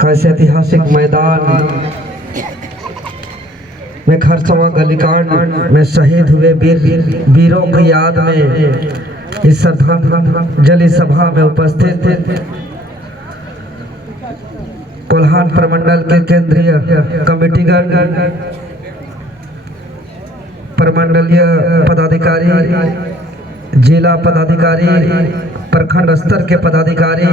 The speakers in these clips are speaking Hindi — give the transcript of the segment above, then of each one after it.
का इस ऐतिहासिक मैदान में खरसवां गलीकांड में शहीद हुए वीरों की याद में इस श्रद्धांजलि सभा में उपस्थित कोल्हान प्रमंडल के केंद्रीय कमेटीगण, प्रमंडलीय पदाधिकारी, जिला पदाधिकारी, प्रखंड स्तर के पदाधिकारी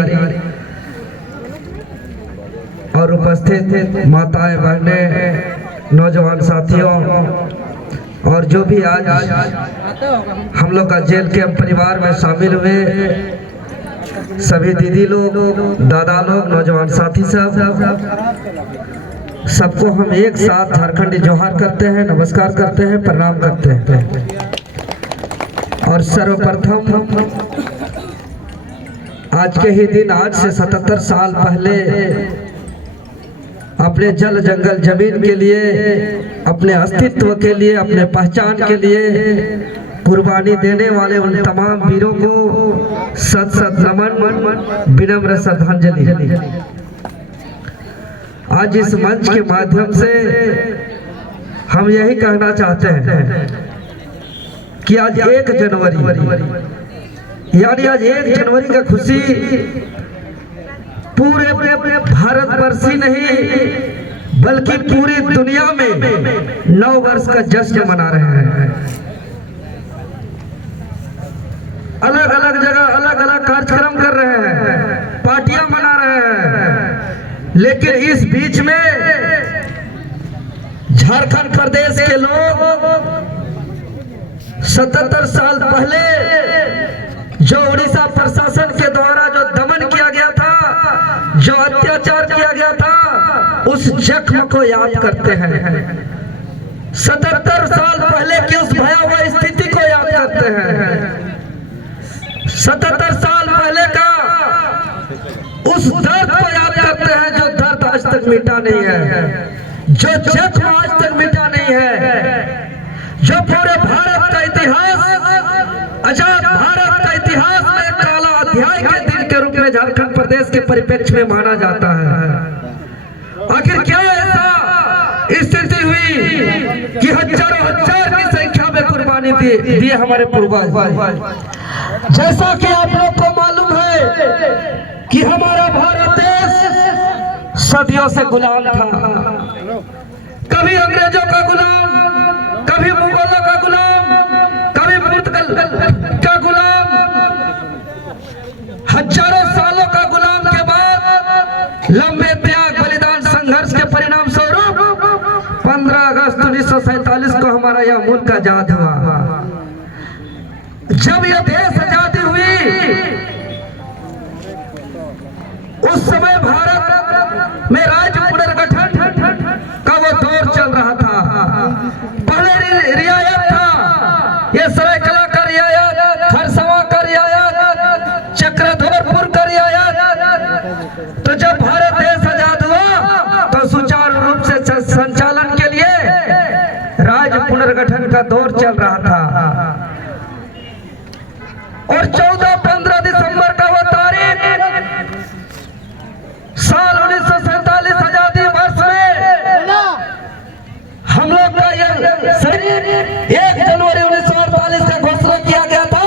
और उपस्थित माताएं, बहनें, नौजवान साथियों और जो भी आज हम लोग का जेल कैंप परिवार में शामिल हुए सभी दीदी लोग, दादा लोग, नौजवान साथी सबको हम एक साथ झारखंडी जोहार करते हैं, नमस्कार करते हैं, प्रणाम करते हैं। और सर्वप्रथम आज के ही दिन, आज से 77 साल पहले अपने जल जंगल जमीन के लिए, अपने अस्तित्व के लिए, अपने पहचान के लिए कुर्बानी देने वाले उन तमाम वीरों को सत सत नमन, विनम्र श्रद्धांजलि। आज इस मंच के माध्यम से हम यही कहना चाहते हैं कि आज 1 जनवरी यानी आज 1 जनवरी का खुशी पूरे भारतवर्ष ही नहीं बल्कि पूरी दुनिया में 9 वर्ष का जश्न मना रहे हैं। अलग अलग जगह अलग अलग कार्यक्रम कर रहे हैं, पार्टियां मना रहे हैं, लेकिन इस बीच में झारखंड प्रदेश के लोग 77 साल पहले जो उड़ीसा प्रशासन के द्वारा जो दमन किया गया था, जो अत्याचार किया गया था, उस जख्म को याद करते हैं। 77 साल पहले की उस भयावह स्थिति को याद करते हैं। 77 साल पहले का उस दर्द को याद करते हैं जो दर्द आज तक मिटा नहीं है, जो जख्म आज तक मिटा नहीं है, जो पूरे भारत का इतिहास, आजाद भारत का इतिहास में काला अध्याय के दिन के रूप में झारखंड प्रदेश के परिप्रेक्ष्य में माना जाता है। आखिर क्या ऐसा स्थिति हुई कि हजारों हजार की संख्या में कुर्बानी दी हमारे पूर्वज। जैसा कि आप लोग को मालूम है कि हमारा भारत देश सदियों से गुलाम था, कभी अंग्रेजों का गुलाम, कभी मुगलों का गुलाम, कभी पुर्तगाल का गुलाम। हजारों सालों का गुलाम के बाद लंबे त्याग, बलिदान, संघर्ष के परिणाम स्वरूप 15 अगस्त 1947 को हमारा यह मुल्क आजाद हुआ। जब यह देश आजादी हुई उस समय भारत में राज्य पुनर्गठन का वो दौर चल रहा था। पहले रियायत था, ये सरायकला का रियायत, खरसवां का रियायत, चक्रधरपुर का रियायत। तो जब भारत देश आजाद हुआ तो सुचारू रूप से संचालन के लिए राज्य पुनर्गठन का दौर चल रहा था। और 14-15 दिसंबर का वो तारीख साल 1947 आजादी वर्ष में हम लोग का यह 1 जनवरी 1948 का घोषणा किया गया था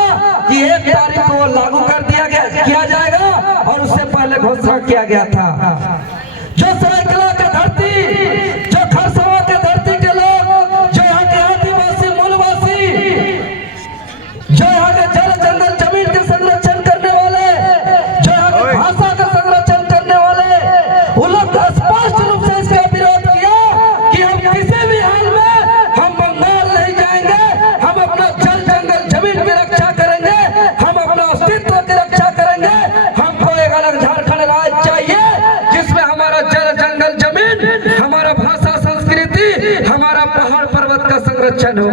कि 1 तारीख को वो लागू कर किया जाएगा। और उससे पहले घोषणा किया गया था जो सरायकला की धरती, जो खरसवां की धरती के लोग, जो यहाँ के आदिवासी मूलवासी, जो यहाँ के जल जंगल जमीन के संरक्षण करने वाले, जो यहाँ की भाषा का संरक्षण करने वाले, उन लोग स्पष्ट रूप से इसका विरोध किया कि हम किसी भी हाल में हम बंगाल नहीं जाएंगे, हम अपना जल जंगल जमीन की रक्षा करेंगे, हम अपना अस्तित्व की रक्षा करेंगे। हमको एक अलग झारखंड राज्य चाहिए जिसमें हमारा जल जंगल जमीन, हमारा भाषा संस्कृति, हमारा पहाड़ पर्वत का संरक्षण हो।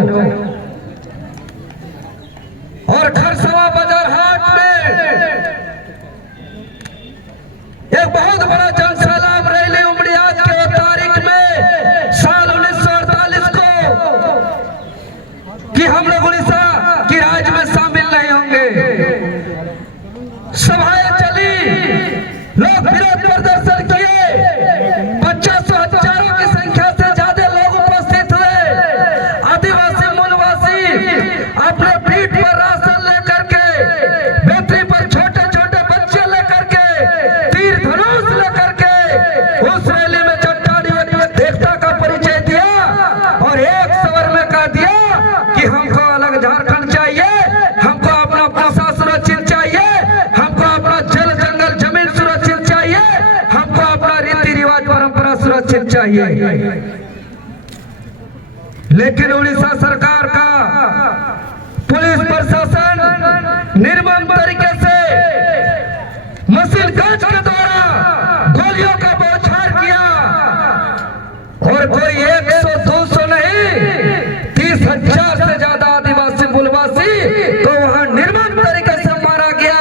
और खरसवां बाजार हाट में एक बहुत बड़ा जनसैलाब रैली उमड़ी आज के तारीख में साल 1948 को कि हम लोग उड़ीसा की राज्य में शामिल नहीं होंगे। सभाएं चली, लोग विरोध प्रदर्शन किए, उचित चाहिए। लेकिन उड़ीसा सरकार का पुलिस प्रशासन निर्मम तरीके से मशीन गन के द्वारा गोलियों का बौछार किया और कोई 100-200 नहीं 30,000 से ज्यादा आदिवासी मूलवासी को वहां निर्मम तरीके से मारा गया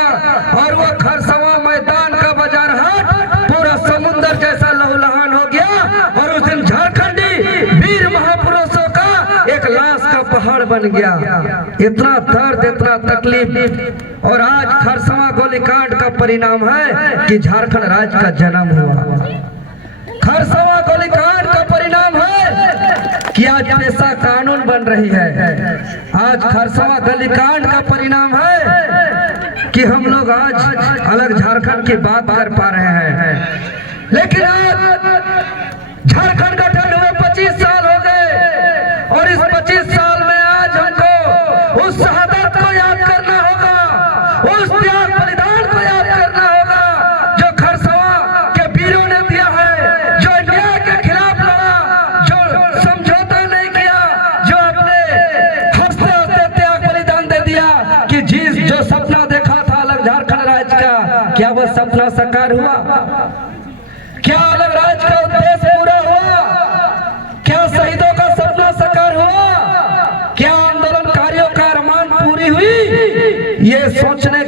और वो खरसवा मैदान का बाजार हाट पूरा समुद्र जैसा लहूलुहान हो गया और उस दिन झारखंडी वीर महापुरुषों का एक लाश का पहाड़ बन गया। इतना दर्द, इतना तकलीफ, और आज खरसवा गोलीकांड का परिणाम है कि झारखंड राज्य का जन्म हुआ। खरसवा गोलीकांड का परिणाम है कि आज पेशा कानून बन रही है। आज खरसवा गोलीकांड का परिणाम है कि हम लोग आज अलग झारखंड की बात कर पा रहे हैं। लेकिन आज झारखंड गठन हुए 25 साल हो गए और इस 25 साल में आज हमको उस शहादत को याद करना होगा, उस त्याग बलिदान को याद करना होगा जो खरसवा के वीरों ने दिया है, जो अन्याय के खिलाफ लड़ा, जो समझौता नहीं किया, जो अपने हंसते हंसते त्याग बलिदान दे दिया कि जो सपना देखा था अलग झारखंड राज्य का, क्या वह सपना साकार हुआ? क्या अलग राज्य का उद्देश्य पूरा हुआ? क्या शहीदों का सपना साकार हुआ? क्या आंदोलनकारियों का अरमान पूरी हुई? ये सोचने